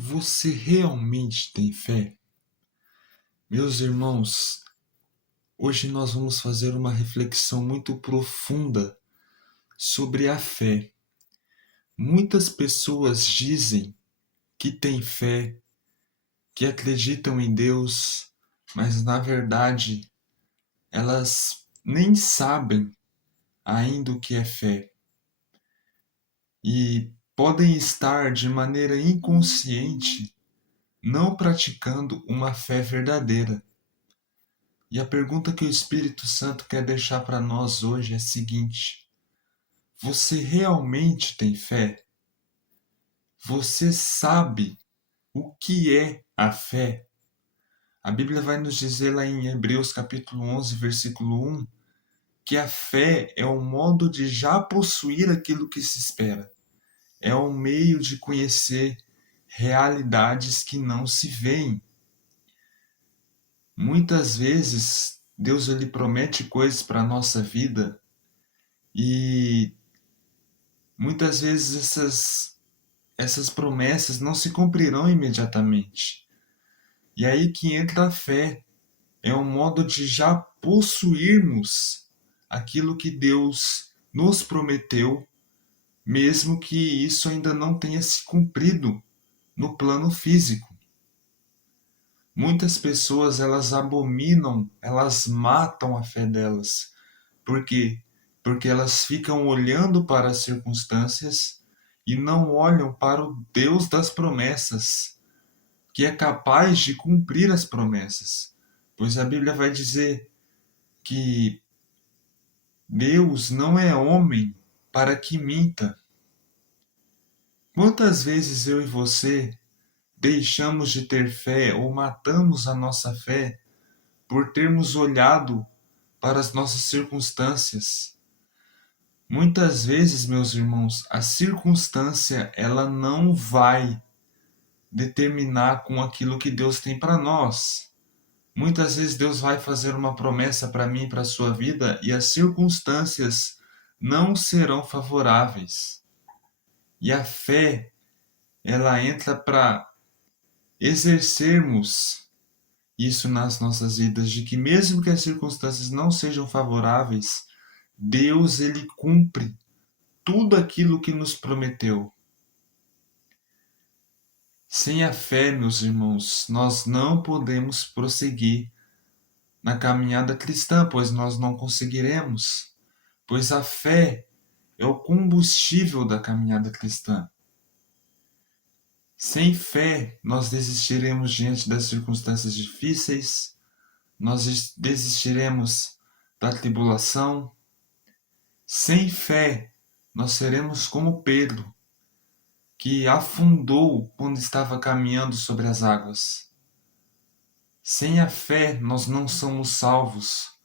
Você realmente tem fé? Meus irmãos, hoje nós vamos fazer uma reflexão muito profunda sobre a fé. Muitas pessoas dizem que têm fé, que acreditam em Deus, mas na verdade elas nem sabem ainda o que é fé e podem estar de maneira inconsciente não praticando uma fé verdadeira. E a pergunta que o Espírito Santo quer deixar para nós hoje é a seguinte: você realmente tem fé? Você sabe o que é a fé? A Bíblia vai nos dizer lá em Hebreus capítulo 11, versículo 1, que a fé é o modo de já possuir aquilo que se espera. É um meio de conhecer realidades que não se veem. Muitas vezes Deus ele promete coisas para a nossa vida e muitas vezes essas promessas não se cumprirão imediatamente. E aí que entra a fé. É um modo de já possuirmos aquilo que Deus nos prometeu, mesmo que isso ainda não tenha se cumprido no plano físico. Muitas pessoas elas abominam, elas matam a fé delas. Por quê? Porque elas ficam olhando para as circunstâncias e não olham para o Deus das promessas, que é capaz de cumprir as promessas. Pois a Bíblia vai dizer que Deus não é homem para que minta. Quantas vezes eu e você deixamos de ter fé ou matamos a nossa fé por termos olhado para as nossas circunstâncias? Muitas vezes, meus irmãos, a circunstância ela não vai determinar com aquilo que Deus tem para nós. Muitas vezes Deus vai fazer uma promessa para mim e para a sua vida e as circunstâncias não serão favoráveis. E a fé, ela entra para exercermos isso nas nossas vidas, de que mesmo que as circunstâncias não sejam favoráveis, Deus ele cumpre tudo aquilo que nos prometeu. Sem a fé, meus irmãos, nós não podemos prosseguir na caminhada cristã, pois nós não conseguiremos, pois a fé é o combustível da caminhada cristã. Sem fé, nós desistiremos diante das circunstâncias difíceis, nós desistiremos da tribulação. Sem fé, nós seremos como Pedro, que afundou quando estava caminhando sobre as águas. Sem a fé, nós não somos salvos,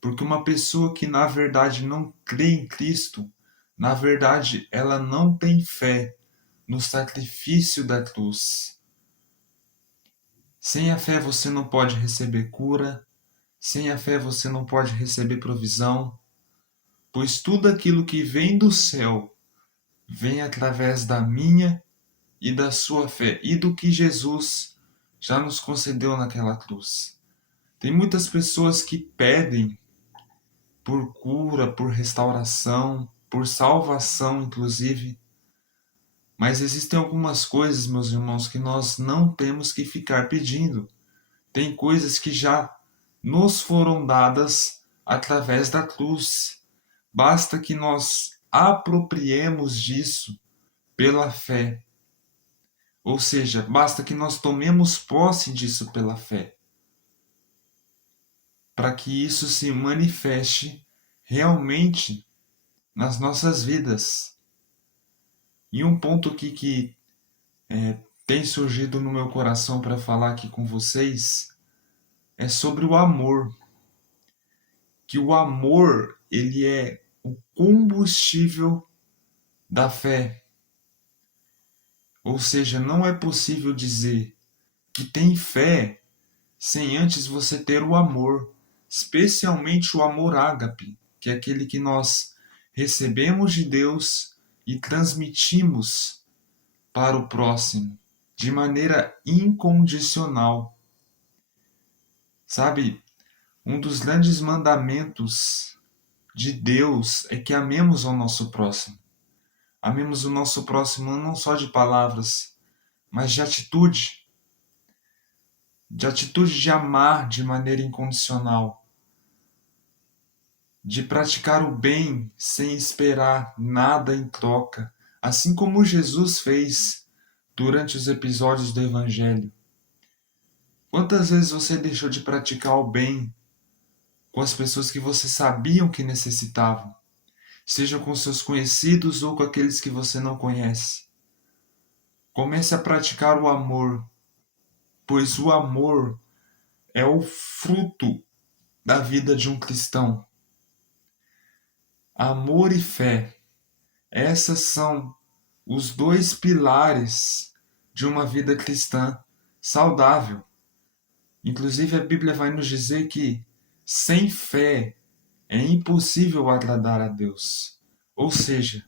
porque uma pessoa que na verdade não crê em Cristo, na verdade ela não tem fé no sacrifício da cruz. Sem a fé você não pode receber cura, sem a fé você não pode receber provisão, pois tudo aquilo que vem do céu vem através da minha e da sua fé e do que Jesus já nos concedeu naquela cruz. Tem muitas pessoas que pedem por cura, por restauração, por salvação, inclusive. Mas existem algumas coisas, meus irmãos, que nós não temos que ficar pedindo. Tem coisas que já nos foram dadas através da cruz. Basta que nós apropriemos disso pela fé. Ou seja, basta que nós tomemos posse disso pela fé, para que isso se manifeste realmente nas nossas vidas. E um ponto aqui que tem surgido no meu coração para falar aqui com vocês é sobre o amor. Que o amor, ele é o combustível da fé. Ou seja, não é possível dizer que tem fé sem antes você ter o amor, especialmente o amor ágape, que é aquele que nós recebemos de Deus e transmitimos para o próximo, de maneira incondicional. Sabe, um dos grandes mandamentos de Deus é que amemos ao nosso próximo. Amemos o nosso próximo não só de palavras, mas de atitude. De atitude de amar de maneira incondicional. De praticar o bem sem esperar nada em troca, assim como Jesus fez durante os episódios do Evangelho. Quantas vezes você deixou de praticar o bem com as pessoas que você sabiam que necessitavam, seja com seus conhecidos ou com aqueles que você não conhece? Comece a praticar o amor, pois o amor é o fruto da vida de um cristão. Amor e fé, essas são os dois pilares de uma vida cristã saudável. Inclusive a Bíblia vai nos dizer que sem fé é impossível agradar a Deus. Ou seja,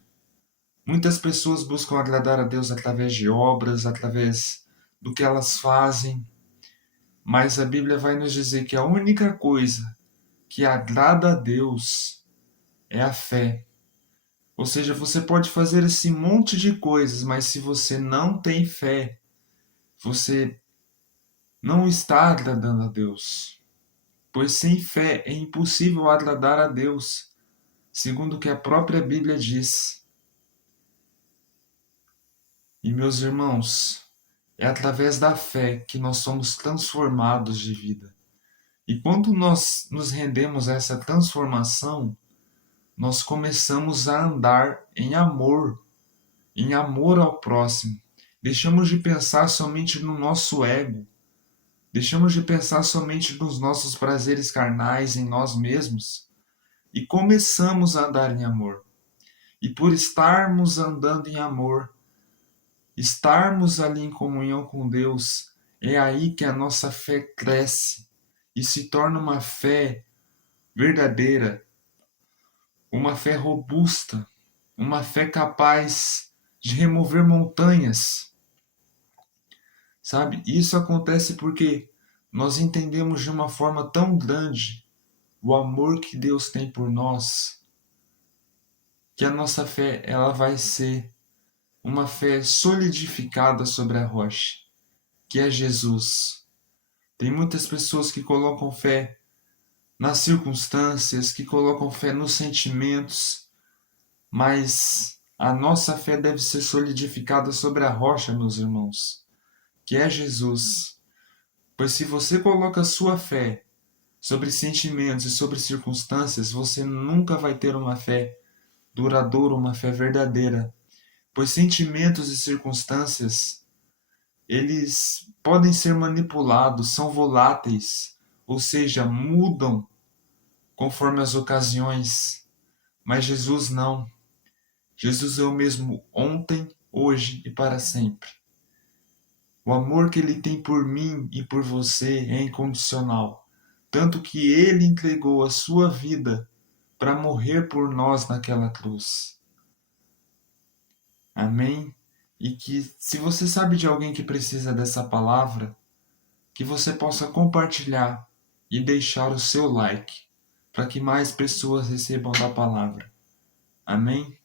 muitas pessoas buscam agradar a Deus através de obras, através do que elas fazem, mas a Bíblia vai nos dizer que a única coisa que agrada a Deus é a fé. Ou seja, você pode fazer esse monte de coisas, mas se você não tem fé, você não está agradando a Deus. Pois sem fé é impossível agradar a Deus, segundo o que a própria Bíblia diz. E meus irmãos, é através da fé que nós somos transformados de vida. E quando nós nos rendemos a essa transformação, nós começamos a andar em amor ao próximo. Deixamos de pensar somente no nosso ego, deixamos de pensar somente nos nossos prazeres carnais, em nós mesmos, e começamos a andar em amor. E por estarmos andando em amor, estarmos ali em comunhão com Deus, é aí que a nossa fé cresce e se torna uma fé verdadeira, uma fé robusta, uma fé capaz de remover montanhas. Sabe? Isso acontece porque nós entendemos de uma forma tão grande o amor que Deus tem por nós, que a nossa fé ela vai ser uma fé solidificada sobre a rocha, que é Jesus. Tem muitas pessoas que colocam fé nas circunstâncias, que colocam fé nos sentimentos, mas a nossa fé deve ser solidificada sobre a rocha, meus irmãos, que é Jesus. Pois se você coloca a sua fé sobre sentimentos e sobre circunstâncias, você nunca vai ter uma fé duradoura, uma fé verdadeira. Pois sentimentos e circunstâncias, eles podem ser manipulados, são voláteis, ou seja, mudam conforme as ocasiões. Mas Jesus não. Jesus é o mesmo ontem, hoje e para sempre. O amor que ele tem por mim e por você é incondicional, tanto que ele entregou a sua vida para morrer por nós naquela cruz. Amém? E que, se você sabe de alguém que precisa dessa palavra, que você possa compartilhar e deixar o seu like, para que mais pessoas recebam da palavra. Amém?